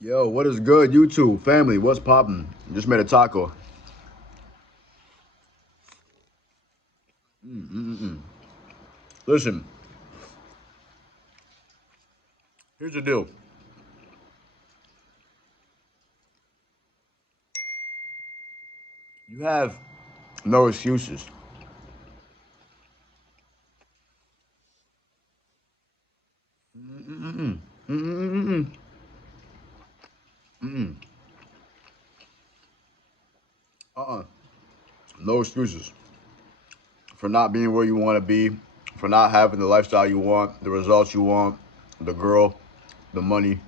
Yo, what is good, YouTube family? What's poppin'? Just made a taco. Mm-mm-mm. Listen, here's the deal. You have no excuses. Mm-mm-mm. Mm-mm-mm. Mm-mm. Uh-uh. No excuses for not being where you want to be, for not having the lifestyle you want, the results you want, the girl, the money,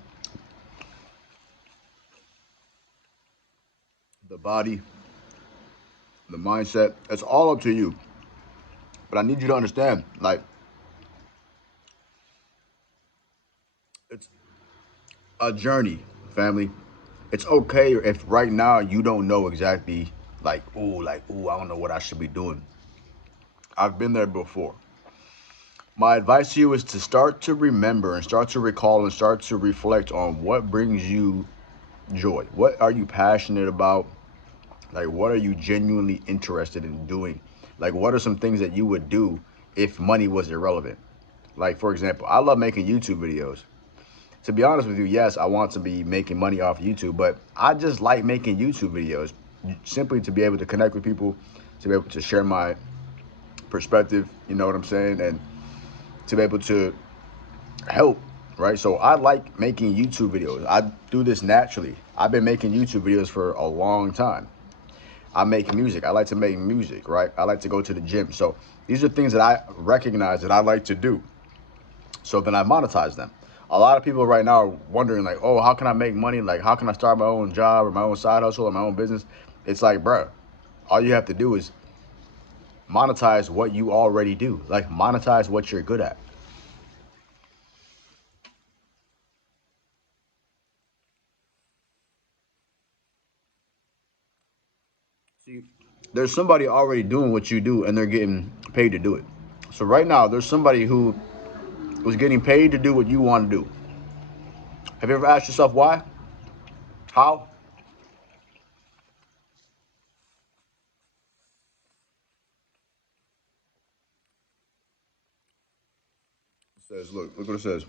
the body, the mindset. It's all up to you. But I need you to understand, like, it's a journey, family. It's okay if right now you don't know exactly like, I don't know what I should be doing. I've been there before. My advice to you is to start to remember and start to recall and start to reflect on what brings you joy. What are you passionate about? Like, what are you genuinely interested in doing? Like, what are some things that you would do if money was irrelevant? Like, for example, I love making YouTube videos. To be honest with you, yes, I want to be making money off YouTube, but I just like making YouTube videos simply to be able to connect with people, to be able to share my perspective, you know what I'm saying, and to be able to help, right? So I like making YouTube videos. I do this naturally. I've been making YouTube videos for a long time. I make music. I like to make music, right? I like to go to the gym. So these are things that I recognize that I like to do. So then I monetize them. A lot of people right now are wondering, like, oh, how can I make money? Like, how can I start my own job or my own side hustle or my own business? It's like, bro, all you have to do is monetize what you already do. Like, monetize what you're good at. See, there's somebody already doing what you do and they're getting paid to do it. So right now, there's somebody who was getting paid to do what you want to do. Have you ever asked yourself why? How? It says, look what it says.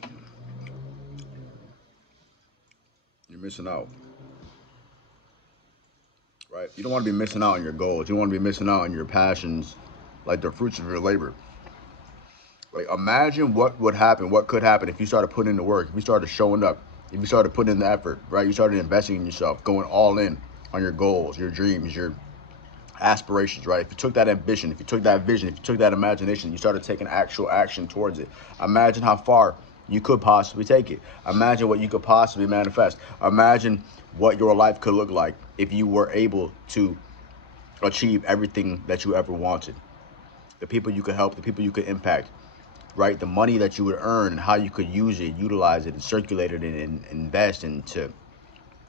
You're missing out, right? You don't want to be missing out on your goals. You don't want to be missing out on your passions, like the fruits of your labor. Like, imagine what would happen, what could happen if you started putting in the work, if you started showing up, if you started putting in the effort, right? You started investing in yourself, going all in on your goals, your dreams, your aspirations, right? If you took that ambition, if you took that vision, if you took that imagination, you started taking actual action towards it. Imagine how far you could possibly take it. Imagine what you could possibly manifest. Imagine what your life could look like if you were able to achieve everything that you ever wanted. The people you could help, the people you could impact, right? The money that you would earn and how you could use it, utilize it, and circulate it and invest and to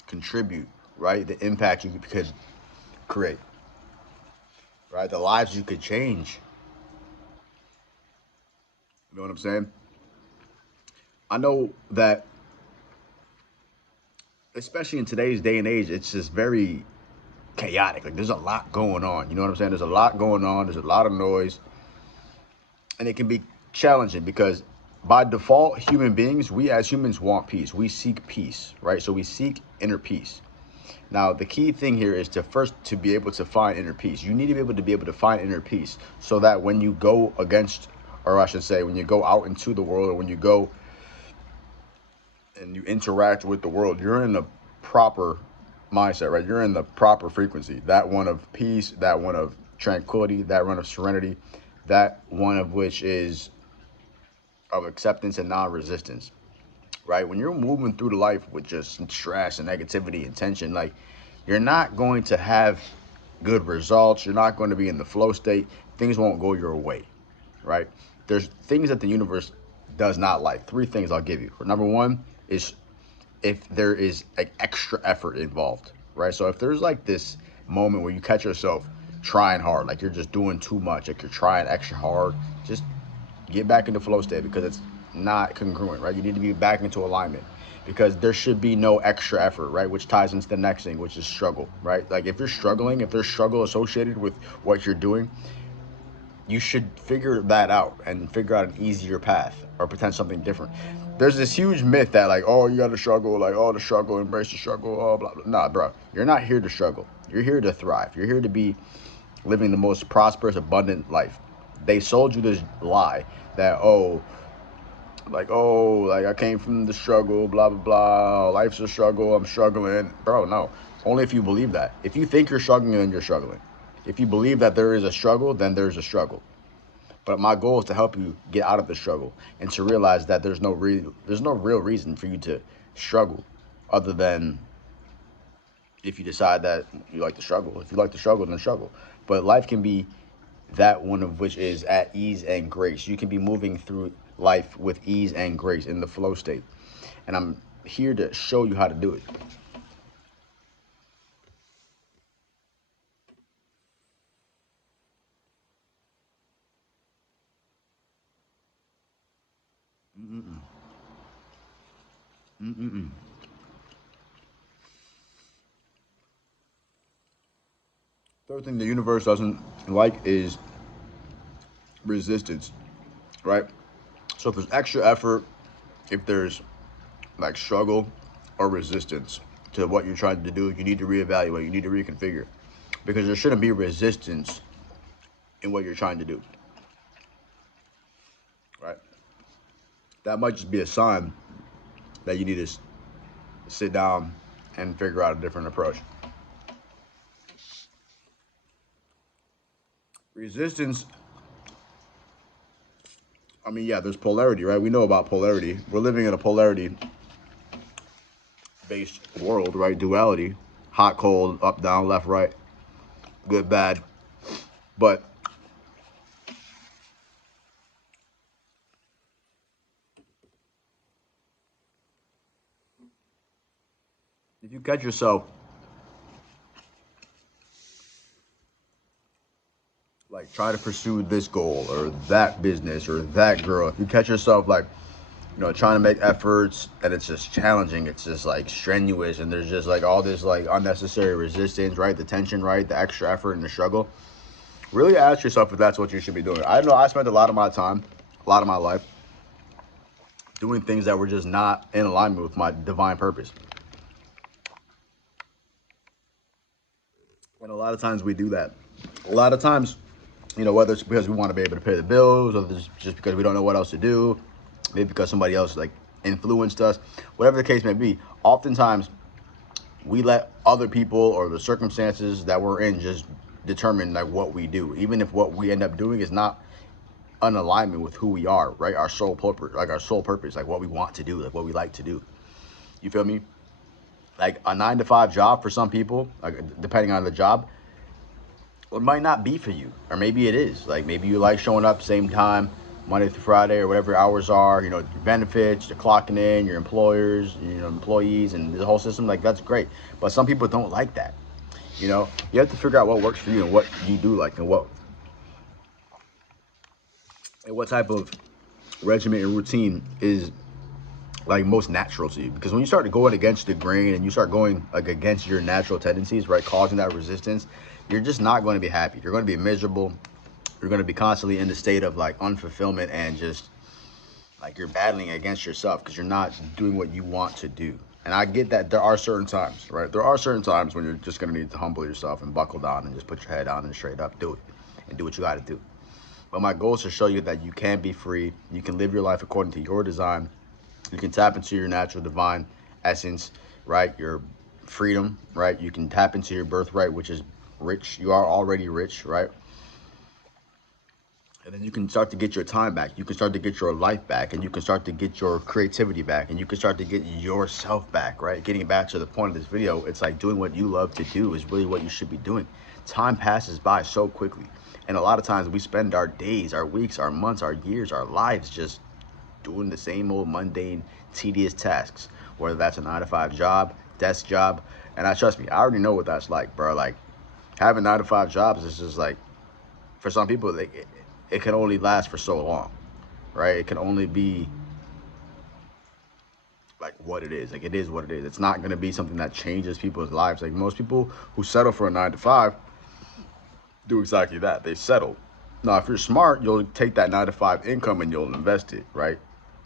contribute, right? The impact you could create, right? The lives you could change. You know what I'm saying? I know that, especially in today's day and age, it's just very chaotic. Like, there's a lot going on. You know what I'm saying? There's a lot going on. There's a lot of noise, and it can be challenging because by default, human beings, we as humans want peace. We seek peace, right? So we seek inner peace. Now, the key thing here is to first to be able to find inner peace. You need to be able to find inner peace so that when you go against, or I should say, when you go out into the world, or when you go and you interact with the world, you're in the proper mindset, right? You're in the proper frequency. That one of peace, that one of tranquility, that one of serenity, that one of which is of acceptance and non-resistance, right? When you're moving through the life with just stress and negativity and tension, like, you're not going to have good results. You're not going to be in the flow state. Things won't go your way, right? There's things that the universe does not like. Three things I'll give you. Number one is if there is like extra effort involved, right? So if there's like this moment where you catch yourself trying hard, like you're just doing too much, like you're trying extra hard, just get back into flow state because it's not congruent, right? You need to be back into alignment because there should be no extra effort, right? Which ties into the next thing, which is struggle, right? Like if you're struggling, if there's struggle associated with what you're doing, you should figure that out and figure out an easier path or pretend something different. There's this huge myth that like, oh, you got to struggle, like, oh, the struggle, embrace the struggle, oh, blah, blah. Nah, bro, you're not here to struggle. You're here to thrive. You're here to be living the most prosperous, abundant life. They sold you this lie that, oh, like I came from the struggle, blah, blah, blah. Life's a struggle. I'm struggling. Bro, no. Only if you believe that. If you think you're struggling, then you're struggling. If you believe that there is a struggle, then there's a struggle. But my goal is to help you get out of the struggle and to realize that there's no real reason for you to struggle other than if you decide that you like to struggle. If you like to struggle, then struggle. But life can be that one of which is at ease and grace. You can be moving through life with ease and grace in the flow state. And I'm here to show you how to do it. Mm-mm. Mm-mm. Third thing the universe doesn't like is resistance, right? So if there's extra effort, if there's like struggle or resistance to what you're trying to do, you need to reevaluate, you need to reconfigure because there shouldn't be resistance in what you're trying to do, right? That might just be a sign that you need to sit down and figure out a different approach. Resistance, I mean, yeah, there's polarity, right? We know about polarity. We're living in a polarity based world, right? Duality, hot, cold, up, down, left, right, good, bad. But if you catch yourself like try to pursue this goal or that business or that girl, if you catch yourself like, trying to make efforts and it's just challenging, it's just like strenuous and there's just like all this like unnecessary resistance, right? The tension, right? The extra effort and the struggle. Really ask yourself if that's what you should be doing. I know I spent a lot of my time, a lot of my life doing things that were just not in alignment with my divine purpose. And a lot of times we do that. A lot of times, whether it's because we want to be able to pay the bills, or it's just because we don't know what else to do, maybe because somebody else like influenced us, whatever the case may be, oftentimes we let other people or the circumstances that we're in just determine like what we do, even if what we end up doing is not an alignment with who we are, right? Our soul purpose, like what we want to do, like what we like to do. You feel me? Like a 9 to 5 job for some people, like depending on the job, it might not be for you, or maybe it is. Like maybe you like showing up same time, Monday through Friday, or whatever hours are. Your benefits, you're clocking in, your employers, employees, and the whole system. Like that's great, but some people don't like that. You have to figure out what works for you and what you do like, and what type of regimen and routine is like most natural to you. Because when you start going against the grain and you start going like against your natural tendencies, right, causing that resistance, you're just not going to be happy. You're going to be miserable. You're going to be constantly in the state of like unfulfillment and just like you're battling against yourself because you're not doing what you want to do. And I get that there are certain times, right? There are certain times when you're just going to need to humble yourself and buckle down and just put your head down and straight up do it and do what you got to do. But my goal is to show you that you can be free. You can live your life according to your design. You can tap into your natural divine essence, right? Your freedom, right? You can tap into your birthright, which is rich. You are already rich, right? And then you can start to get your time back. You can start to get your life back, and you can start to get your creativity back, and you can start to get yourself back, right? Getting back to the point of this video, it's like doing what you love to do is really what you should be doing. Time passes by so quickly. And a lot of times we spend our days, our weeks, our months, our years, our lives just doing the same old mundane, tedious tasks, whether that's a 9 to 5 job, desk job. And trust me, I already know what that's like, bro. Like having 9 to 5 jobs is just like, for some people, it can only last for so long, right? It can only be like what it is. Like it is what it is. It's not gonna be something that changes people's lives. Like most people who settle for a 9 to 5 do exactly that. They settle. Now, if you're smart, you'll take that 9 to 5 income and you'll invest it, right?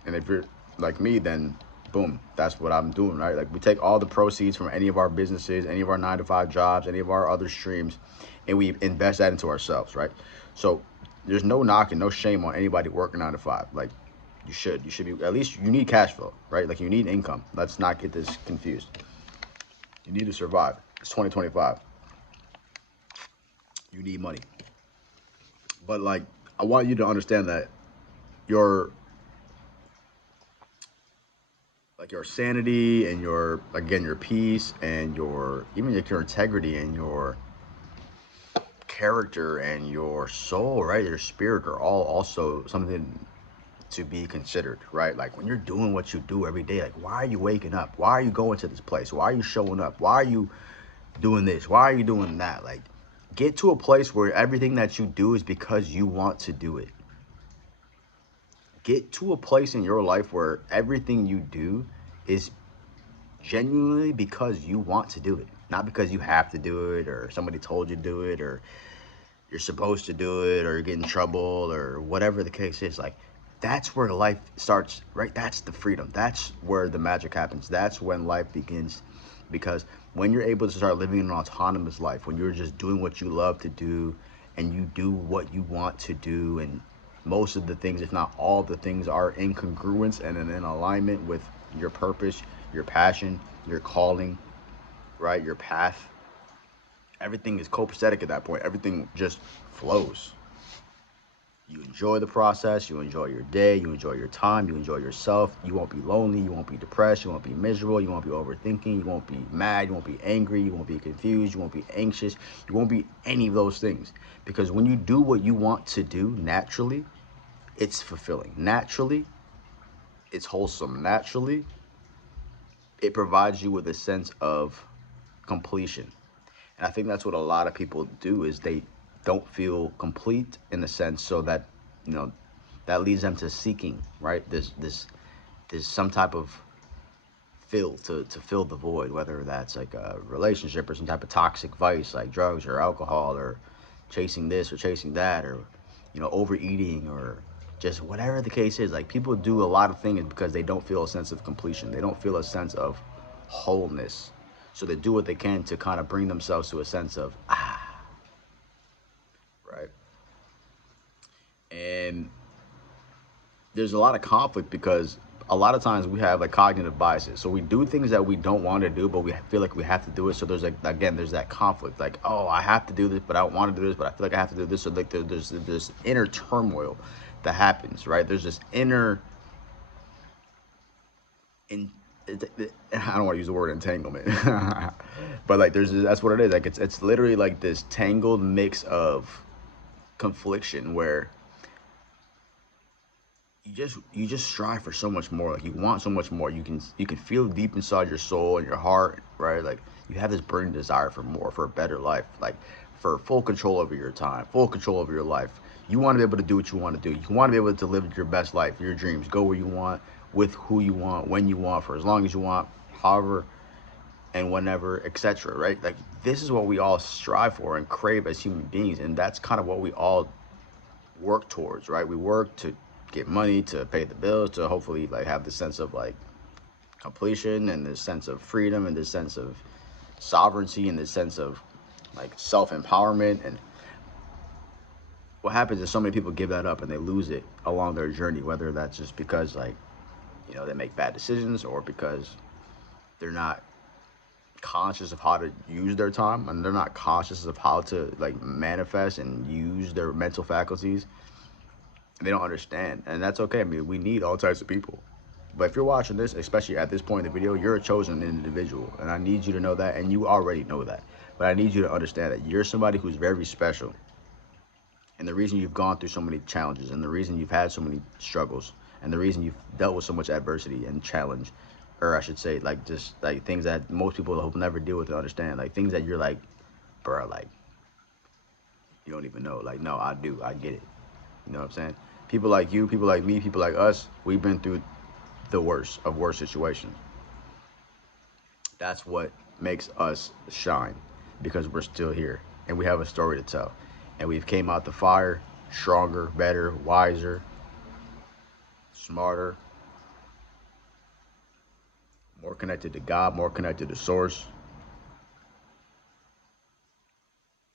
And if you're like me, then boom, that's what I'm doing, right? Like we take all the proceeds from any of our businesses, any of our 9 to 5 jobs, any of our other streams, and we invest that into ourselves, right? So there's no knocking, no shame on anybody working 9 to 5. Like you should be, at least you need cash flow, right? Like you need income. Let's not get this confused. You need to survive. It's 2025. You need money. But like I want you to understand that your your sanity and your, again, your peace and your, even like your integrity and your character and your soul, right, your spirit are all also something to be considered, right? Like when you're doing what you do every day, like why are you waking up, why are you going to this place, why are you showing up, why are you doing this, why are you doing that? Like get to a place where everything that you do is because you want to do it. Get to a place in your life where everything you do is genuinely because you want to do it, not because you have to do it or somebody told you to do it or you're supposed to do it or you get in trouble or whatever the case is. Like that's where life starts, right? That's the freedom. That's where the magic happens. That's when life begins. Because when you're able to start living an autonomous life, when you're just doing what you love to do and you do what you want to do, and most of the things, if not all the things, are in congruence and in alignment with your purpose, your passion, your calling, right? Your path. Everything is copacetic at that point. Everything just flows. You enjoy the process, you enjoy your day, you enjoy your time, you enjoy yourself. You won't be lonely, you won't be depressed, you won't be miserable, you won't be overthinking, you won't be mad, you won't be angry, you won't be confused, you won't be anxious, you won't be any of those things. Because when you do what you want to do naturally, it's fulfilling. Naturally, it's wholesome. Naturally, it provides you with a sense of completion. And I think that's what a lot of people do is they don't feel complete in a sense, so that, you know, that leads them to seeking, right? There's some type of to fill the void, whether that's like a relationship or some type of toxic vice like drugs or alcohol or chasing this or chasing that, or overeating, or just whatever the case is. Like people do a lot of things because they don't feel a sense of completion. They don't feel a sense of wholeness. So they do what they can to kind of bring themselves to a sense of right? And there's a lot of conflict because a lot of times we have like cognitive biases. So we do things that we don't want to do, but we feel like we have to do it. So there's like, again, there's that conflict. Like, oh, I have to do this, but I don't want to do this, but I feel like I have to do this. So like there's this inner turmoil that happens, right? There's this inner in I don't want to use the word entanglement, but like that's what it is. Like it's literally like this tangled mix of confliction where you just strive for so much more. Like you want so much more. You can feel deep inside your soul and your heart, right? Like you have this burning desire for more, for a better life, like for full control over your time, full control over your life. You want to be able to do what you want to do. You want to be able to live your best life, your dreams, go where you want, with who you want, when you want, for as long as you want, however and whenever, etc. Right? Like this is what we all strive for and crave as human beings, and that's kind of what we all work towards, right? We work to get money, to pay the bills, to hopefully like have this sense of like completion and this sense of freedom and this sense of sovereignty and this sense of like self-empowerment. And what happens is so many people give that up and they lose it along their journey, whether that's just because like they make bad decisions, or because they're not conscious of how to use their time, and they're not conscious of how to like manifest and use their mental faculties. They don't understand, and that's okay. I mean, we need all types of people. But if you're watching this, especially at this point in the video, you're a chosen individual, and I need you to know that, and you already know that. But I need you to understand that you're somebody who's very special, and the reason you've gone through so many challenges, and the reason you've had so many struggles, and the reason you've dealt with so much adversity and challenge, or I should say, like just like things that most people will never deal with to understand, like things that you're like, bro, like you don't even know. Like, no, I do, I get it. You know what I'm saying? People like you, people like me, people like us, we've been through the worst of worst situations. That's what makes us shine, because we're still here and we have a story to tell. And we've came out the fire stronger, better, wiser, smarter, more connected to God, more connected to source.